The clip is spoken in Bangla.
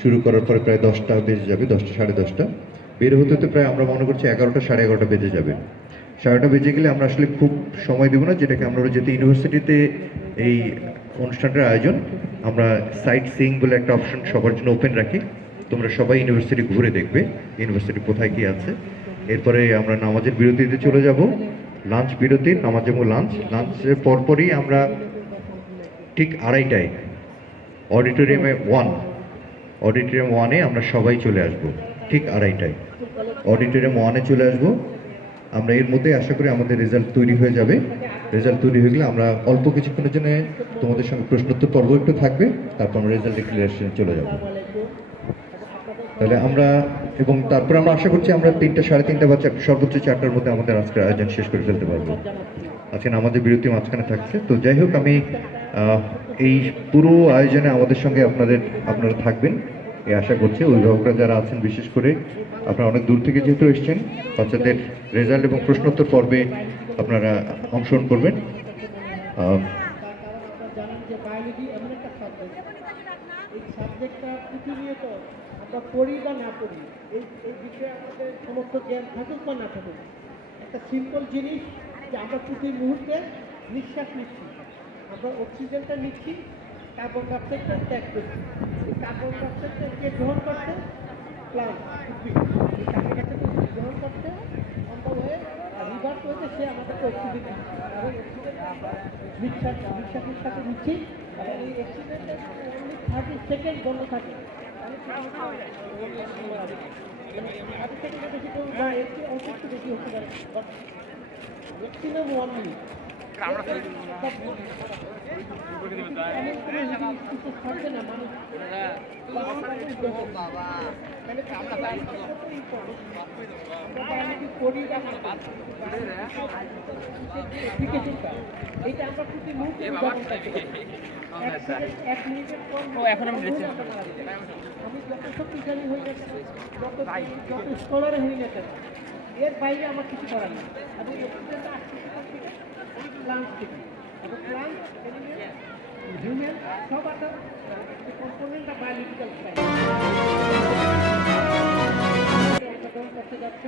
শুরু করার পরে প্রায় 10টা বেজে যাবে, 10টা সাড়ে 10টা। বের হতে হতে প্রায় আমরা মনে করছি 11টা সাড়ে 11টা বেজে যাবে। 11টা বেজে গেলে আমরা আসলে খুব সময় দেবো না, যেটাকে আমরা যেহেতু ইউনিভার্সিটিতে এই অনুষ্ঠানটার আয়োজন, আমরা সাইট সিইং বলে একটা অপশন সবার জন্য ওপেন রাখি। তোমরা সবাই ইউনিভার্সিটি ঘুরে দেখবে ইউনিভার্সিটি কোথায় কি আছে। এরপরে আমরা নামাজের বিরতিতে চলে যাব, লাঞ্চ বিরতি, নামাজ এবং লাঞ্চের পরপরই আমরা ঠিক 2:30টায় অডিটোরিয়াম 1-এ আমরা সবাই চলে আসব। ঠিক 2:30টায় অডিটোরিয়াম 1-এ চলে আসব। আমরা এর মধ্যে আশা করি আমাদের রেজাল্ট তৈরি হয়ে যাবে। রেজাল্ট তৈরি হয়ে গেলে আমরা অল্প কিছুক্ষণের জন্য তোমাদের সঙ্গে প্রশ্নোত্তর পর্ব একটু থাকবে, তারপর আমরা রেজাল্ট ডিক্লারেশনে চলে যাব। তাহলে আমরা এবং তারপর আমরা আশা করছি আমরা 3টা সাড়ে 3টা বা সর্বোচ্চ 4টার মধ্যে আমাদের আজকের আয়োজন শেষ করে ফেলতে পারবো। আজকে আমাদের বিরতি মাঝখানে থাকছে। তো যাই হোক, আমি এই পুরো আয়োজনে আমাদের সঙ্গে আপনারা থাকবেন এই আশা করছি। অভিভাবকরা যারা আছেন, বিশেষ করে আপনারা অনেক দূর থেকে যেহেতু এসছেন, বাচ্চাদের রেজাল্ট এবং প্রশ্নোত্তর পর্বে আপনারা অংশগ্রহণ করবেন। আমরা পড়ি বা না পড়ি, এই বিষয়ে আমাদের সমস্ত জ্ঞান থাকুক বা না থাকুক, একটা সিম্পল জিনিস যে আমরা প্রতি মুহূর্তে নিঃশ্বাস নিচ্ছি, আমরা অক্সিজেনটা নিচ্ছি, কার্বন ডাইঅক্সাইডটা ত্যাগ করছি। এই কার্বন ডাইঅক্সাইডকে গ্রহণ করতে প্লান্ট উদ্ভিদ, এই কার্বন ডাইঅক্সাইড গ্রহণ করতে সম্ভব হয়ে রিভার্স হয়েছে, সে আমাদেরকে অক্সিজেন দিচ্ছে এবং অক্সিজেন নিঃশ্বাসের সাথে নিচ্ছি এবং এই অক্সিজেনটা 30 সেকেন্ড বন্ধ থাকে। Maximum 1 minute. এইটা আমরা প্রতি মুহূর্তে এক মিনিটের পর এখন আমি যত শক্তিশালী হয়ে যাচ্ছে, যত স্কলার হয়ে গেছে, এর বাইরে আমার কিছু করার নেই। এবং প্লান্ট থেকে এবং প্লান্ট হিউম্যান সব একটা কম্পোনেন্ট বায়োলজিক্যাল সাইন্স করতে যাচ্ছ।